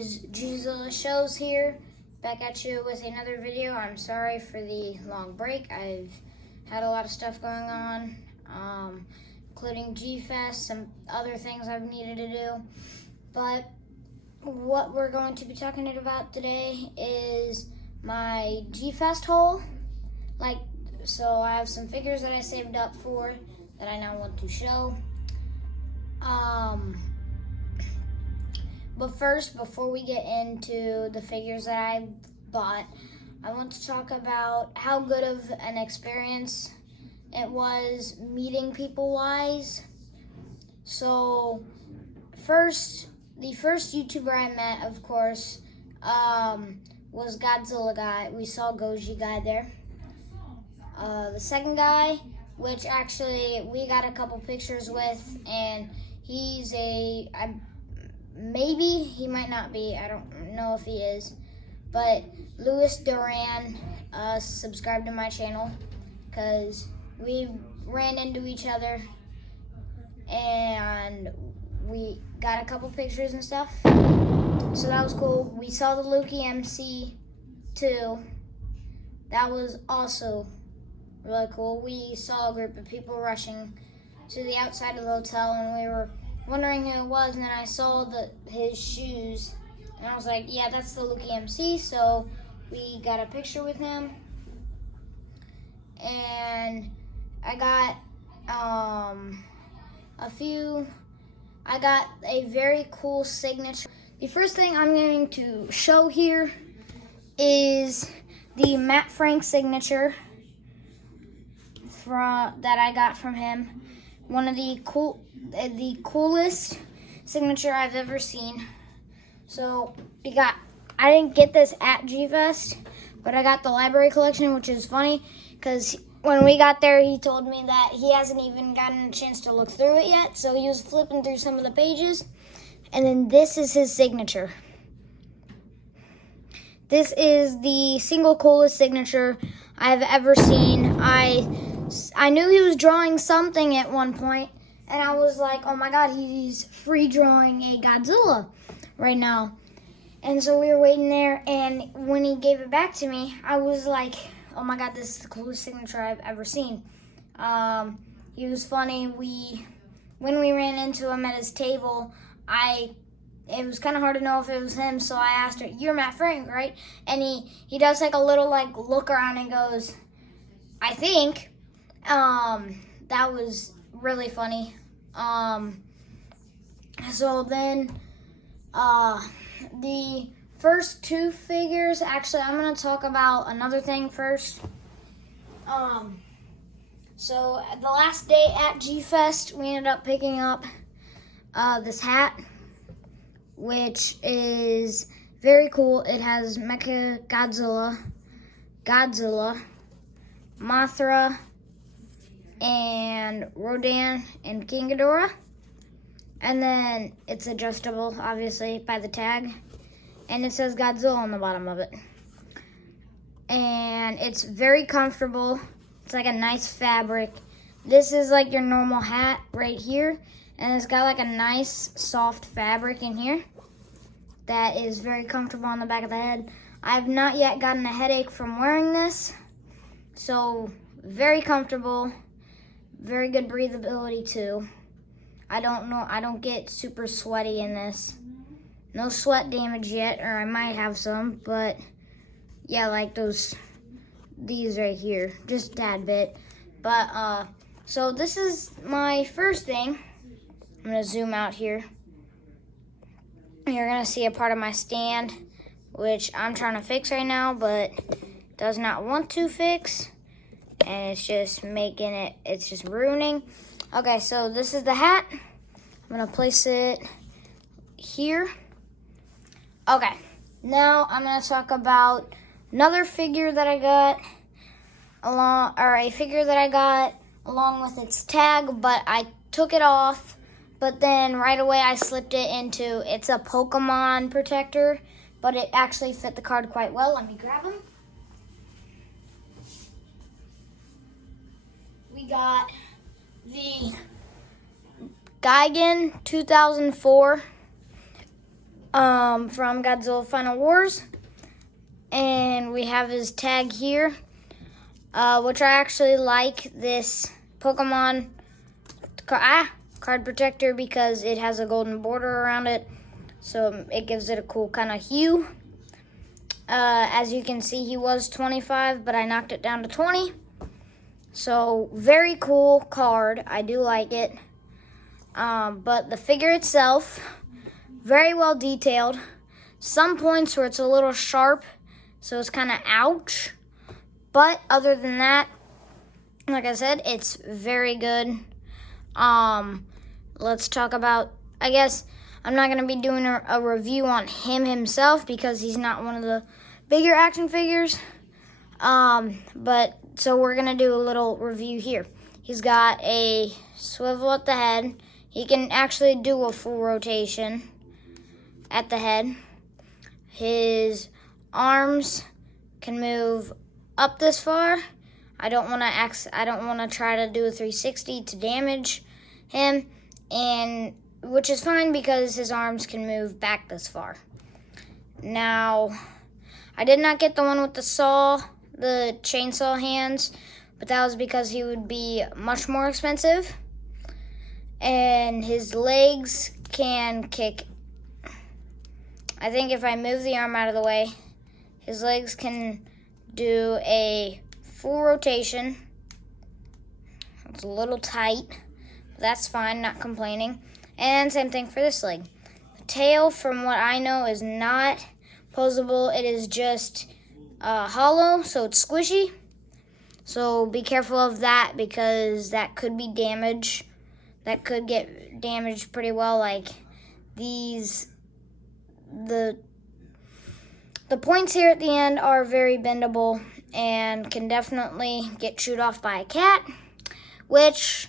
Gisela Shows here, back at you with another video. I'm sorry for the long break. I've had a lot of stuff going on, including G-Fest, some other things I've needed to do. But what we're going to be talking about today is my G-Fest haul. So I have some figures that I saved up for that I now want to show. But first, before we get into the figures that I bought, I want to talk about how good of an experience it was meeting people wise. So the first YouTuber I met, of course, was Godzilla guy. We saw Goji guy there. The second guy, which actually we got a couple pictures with, and he's maybe he might not be. I don't know if he is. But Louis Duran subscribed to my channel because we ran into each other and we got a couple pictures and stuff. So that was cool. We saw the Luki MC too. That was also really cool. We saw a group of people rushing to the outside of the hotel and we were wondering who it was, and then I saw his shoes, and I was like, yeah, that's the Luki MC, so we got a picture with him, and I got a very cool signature. The first thing I'm going to show here is the Matt Frank signature that I got from him. One of the coolest signature I've ever seen. So I didn't get this at G-Fest, but I got the library collection, which is funny because when we got there, he told me that he hasn't even gotten a chance to look through it yet. So he was flipping through some of the pages, and then this is his signature. This is the single coolest signature I've ever seen. I knew he was drawing something at one point, and I was like, oh my god, he's free drawing a Godzilla right now. And so we were waiting there, and when he gave it back to me, I was like, oh my god, this is the coolest signature I've ever seen. He was funny. When we ran into him at his table, it was kind of hard to know if it was him, so I asked her, you're Matt Frank, right? And he does like a little look around and goes, I think. That was really funny. So then, the first two figures, actually, I'm going to talk about another thing first. So the last day at G-Fest, we ended up picking up, this hat, which is very cool. It has Mecha Godzilla, Mothra, and Rodan and King Ghidorah. And then it's adjustable, obviously, by the tag. And it says Godzilla on the bottom of it. And it's very comfortable. It's like a nice fabric. This is like your normal hat right here. And it's got like a nice soft fabric in here that is very comfortable on the back of the head. I have not yet gotten a headache from wearing this. So, very comfortable. Very good breathability too. I don't get super sweaty in this. No sweat damage yet, or I might have some, but yeah, like these right here, just a tad bit. But so this is my first thing. I'm gonna zoom out here. You're gonna see a part of my stand, which I'm trying to fix right now, but does not want to fix. And it's just it's just ruining. Okay, so this is the hat. I'm gonna place it here. Okay, now I'm gonna talk about another figure that I got along with its tag, but I took it off, but then right away I slipped it into, it's a Pokemon protector, but it actually fit the card quite well. Let me grab him. We got the Gigan 2004 from Godzilla Final Wars. And we have his tag here, which I actually like this Pokemon card protector because it has a golden border around it. So it gives it a cool kind of hue. As you can see, he was 25, but I knocked it down to 20. So very cool card. I do like it. But the figure itself, very well detailed. Some points where it's a little sharp, so it's kind of ouch. But other than that, like I said, it's very good. Let's talk about, I guess I'm not going to be doing a review on him himself because he's not one of the bigger action figures. But so we're going to do a little review here. He's got a swivel at the head. He can actually do a full rotation at the head. His arms can move up this far. I don't want to try to do a 360 to damage him, and which is fine because his arms can move back this far. Now, I did not get the one with the chainsaw hands, but that was because he would be much more expensive. And his legs can kick. I think if I move the arm out of the way, his legs can do a full rotation. It's a little tight. That's fine, not complaining. And same thing for this leg. The tail, from what I know, is not posable. It is just hollow, so it's squishy. So be careful of that because that could be damaged. That could get damaged pretty well. Like these, the points here at the end are very bendable and can definitely get chewed off by a cat, which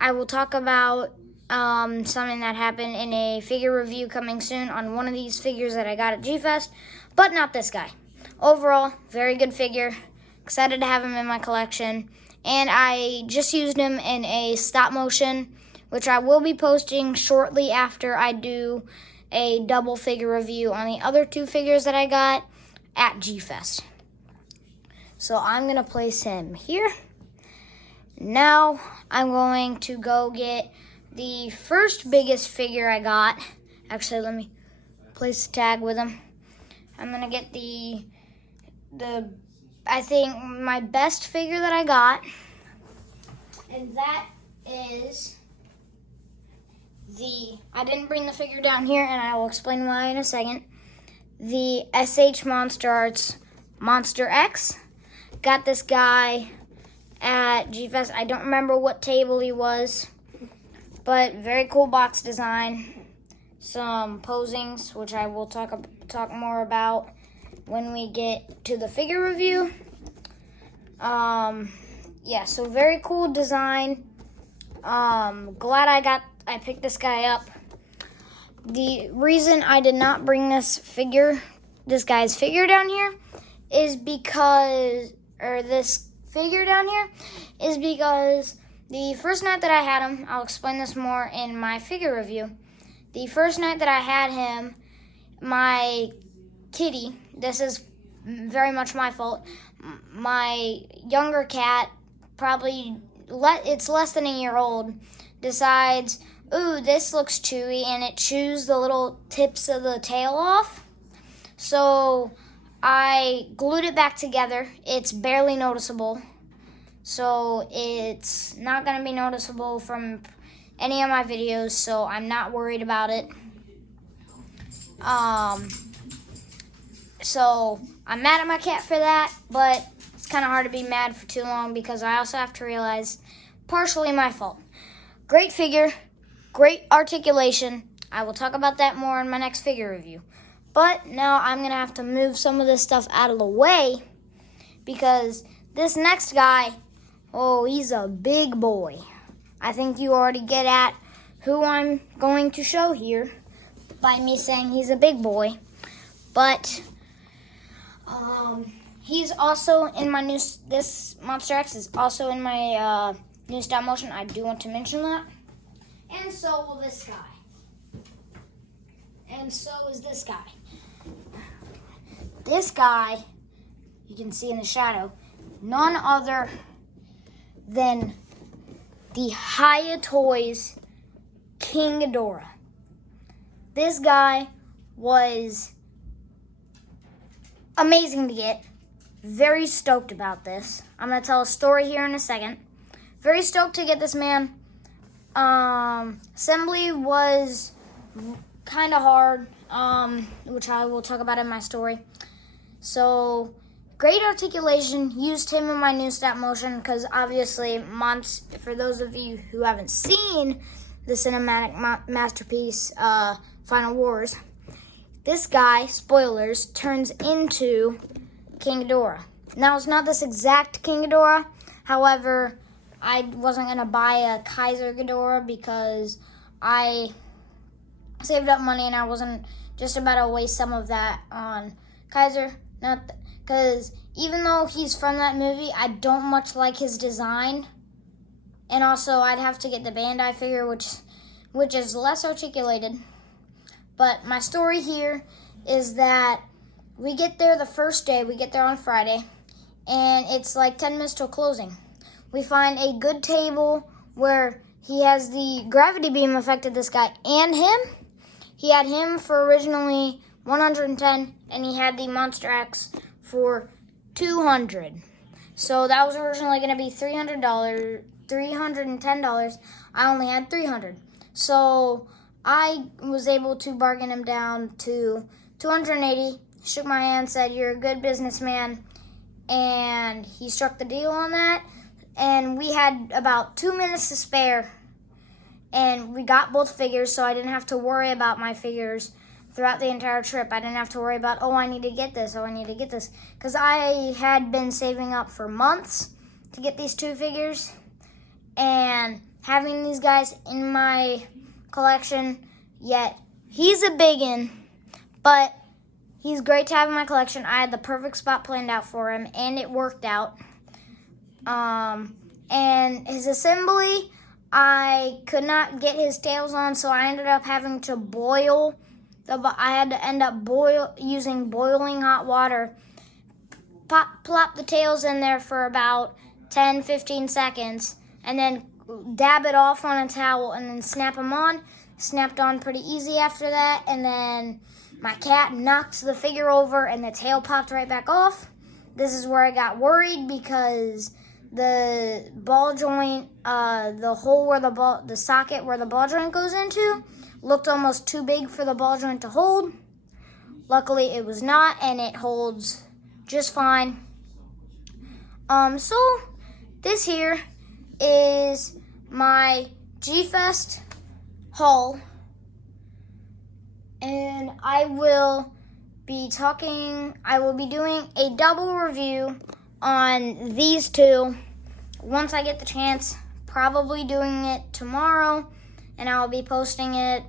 I will talk about something that happened in a figure review coming soon on one of these figures that I got at G-Fest, but not this guy. Overall, very good figure. Excited to have him in my collection. And I just used him in a stop motion, which I will be posting shortly after I do a double figure review on the other two figures that I got at G-Fest. So I'm going to place him here. Now I'm going to go get the first biggest figure I got. Actually, let me place the tag with him. I'm going to get the I think my best figure that I got, and that is I didn't bring the figure down here, and I will explain why in a second. The SH Monster Arts Monster X. Got this guy at G-Fest. I don't remember what table he was, but very cool box design. Some posings, which I will talk more about when we get to the figure review. Yeah, so very cool design. Glad I picked this guy up. The reason I did not bring this guy's figure down here is because the first night that I had him, I'll explain this more in my figure review. The first night that I had him, my kitty, this is very much my fault, my younger cat, it's less than a year old, decides, ooh, this looks chewy, and it chews the little tips of the tail off. So I glued it back together. It's barely noticeable. So it's not going to be noticeable from any of my videos, so I'm not worried about it. So I'm mad at my cat for that, but it's kind of hard to be mad for too long because I also have to realize partially my fault. Great figure, great articulation. I will talk about that more in my next figure review. But now I'm going to have to move some of this stuff out of the way because this next guy, oh, he's a big boy. I think you already get at who I'm going to show here by me saying he's a big boy. But he's also in my this Monster X is also in my new stop motion. I do want to mention that. And so will this guy. And so is this guy. This guy, you can see in the shadow, none other than the Hiya Toys King Ghidorah. This guy was amazing to get. Very stoked about this. I'm going to tell a story here in a second. Very stoked to get this man. Assembly was kind of hard, which I will talk about in my story. So, great articulation. Used him in my new stop motion because obviously, for those of you who haven't seen the cinematic masterpiece, Final Wars, this guy, spoilers, turns into King Ghidorah. Now, it's not this exact King Ghidorah. However, I wasn't going to buy a Kaiser Ghidorah because I saved up money and I wasn't just about to waste some of that on Kaiser. Because even though he's from that movie, I don't much like his design. And also, I'd have to get the Bandai figure, which is less articulated. But my story here is that we get there the first day. We get there on Friday. And it's like 10 minutes till closing. We find a good table where he has the gravity beam affected this guy and him. He had him for originally $110, and he had the Monster X for $200. So that was originally going to be $310. I only had $300. So I was able to bargain him down to $280. Shook my hand, said, "You're a good businessman." And he struck the deal on that. And we had about 2 minutes to spare. And we got both figures, so I didn't have to worry about my figures throughout the entire trip. I didn't have to worry about, I need to get this, I need to get this. Because I had been saving up for months to get these two figures. And having these guys in my collection, yet he's a biggin', but he's great to have in my collection. I had the perfect spot planned out for him, and it worked out. And his assembly, I could not get his tails on, so I ended up having to boil. I had to end up using boiling hot water. Plop the tails in there for about 10-15 seconds, and then dab it off on a towel, and then snap them on. Snapped on pretty easy after that, and then my cat knocked the figure over, and the tail popped right back off. This is where I got worried because the ball joint, the hole where the socket where the ball joint goes into, looked almost too big for the ball joint to hold. Luckily, it was not, and it holds just fine. So this here is my G-Fest haul, and I will be doing a double review on these two once I get the chance, probably doing it tomorrow, and I'll be posting it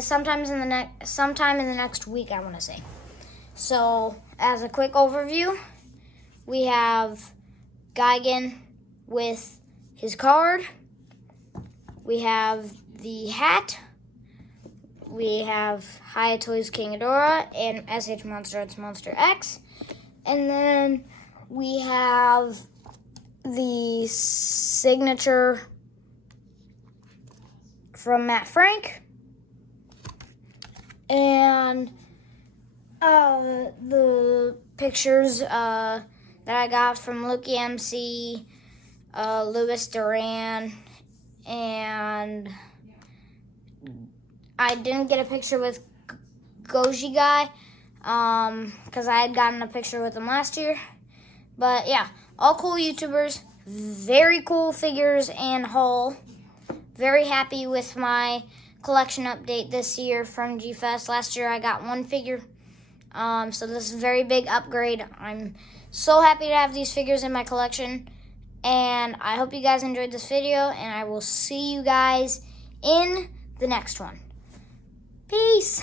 sometime in the next week, I want to say. So, as a quick overview, we have Gigan with his card. We have the hat. We have Hiya Toys King Ghidorah and SH Monster Arts Monster X. And then we have the signature from Matt Frank. And the pictures that I got from Loki MC, Louis Duran, and I didn't get a picture with Goji Guy because I had gotten a picture with him last year. But yeah, all cool YouTubers, very cool figures and haul. Very happy with my collection update this year from G-Fest. Last year I got one figure, so this is a very big upgrade. I'm so happy to have these figures in my collection, and I hope you guys enjoyed this video, and I will see you guys in the next one. Peace!